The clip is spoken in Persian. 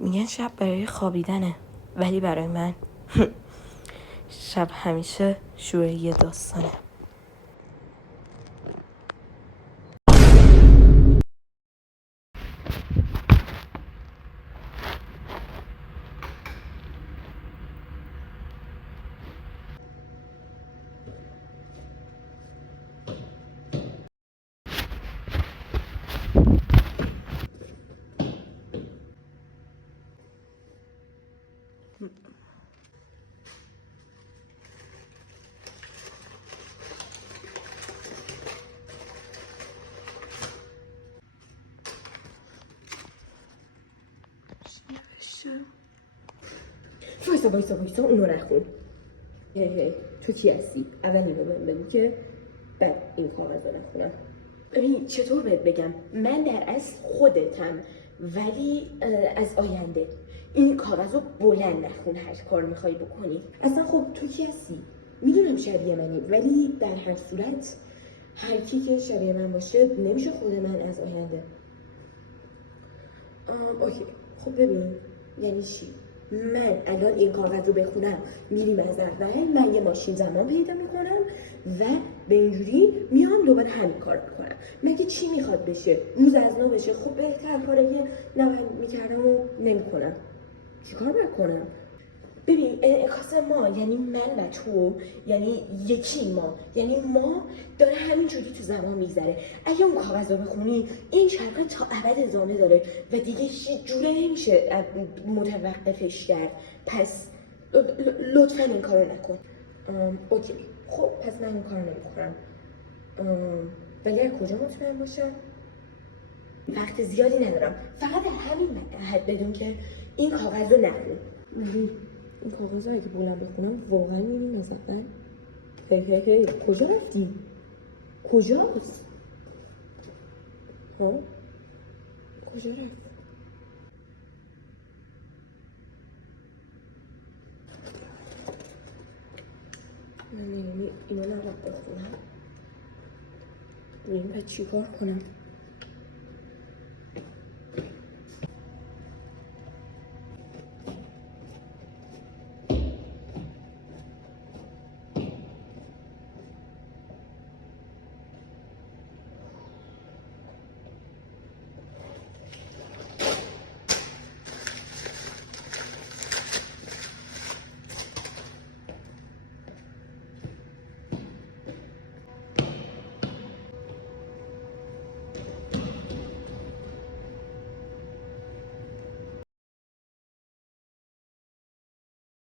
میگن شب برای خوابیدنه، ولی برای من شب همیشه شروع یه داستانه. وایسا اونو نخون. هی تو کی هستی؟ اولی به من بگو که بعد این کاغذ رو نخونم. ببین چطور بهت بگم، من در اصل خودتم ولی از آینده. این کاغذ رو بلند نخون هر کار میخوای بکنی. اصلا خب تو کی هستی؟ میدونم شبیه منی ولی در هر صورت هر کی که شبیه من باشه نمیشه خود من از آینده. اوکی خب ببین یعنی چی؟ من الان این کاغذ رو بخونم میریم از اول، من یه ماشین زمان پیدا میکنم و به اینجوری میام دوباره همین کار میکنم. مگه چی میخواد بشه؟ روز از نو بشه؟ خب بهتر کاره که نباید میکردم و نمیکنم. چی کار بکنم؟ ببین انعکاس ما یعنی من و تو، یعنی یکی ما، یعنی ما داره همینجوری تو زمان میگذره. اگه اون کاغذ رو بخونی این چرخه تا ابد ادامه داره و دیگه هیچ جوره نمیشه متوقفش کرد. پس لطفا این کارو نکن. اوکی خب پس من این کارو نمیکنم. ولی از کجا مطمئن باشم؟ وقت زیادی ندارم، فقط در همین حد بدون که این کاغذ رو نخون. این کاغذ رو اگه بلند بخونم واقعا میبینی از اول. هی کجا رفتی؟ کجاست؟ ها؟ کجا رفت؟ من اینو نباید بخونم. ببین باید چی کار کنم؟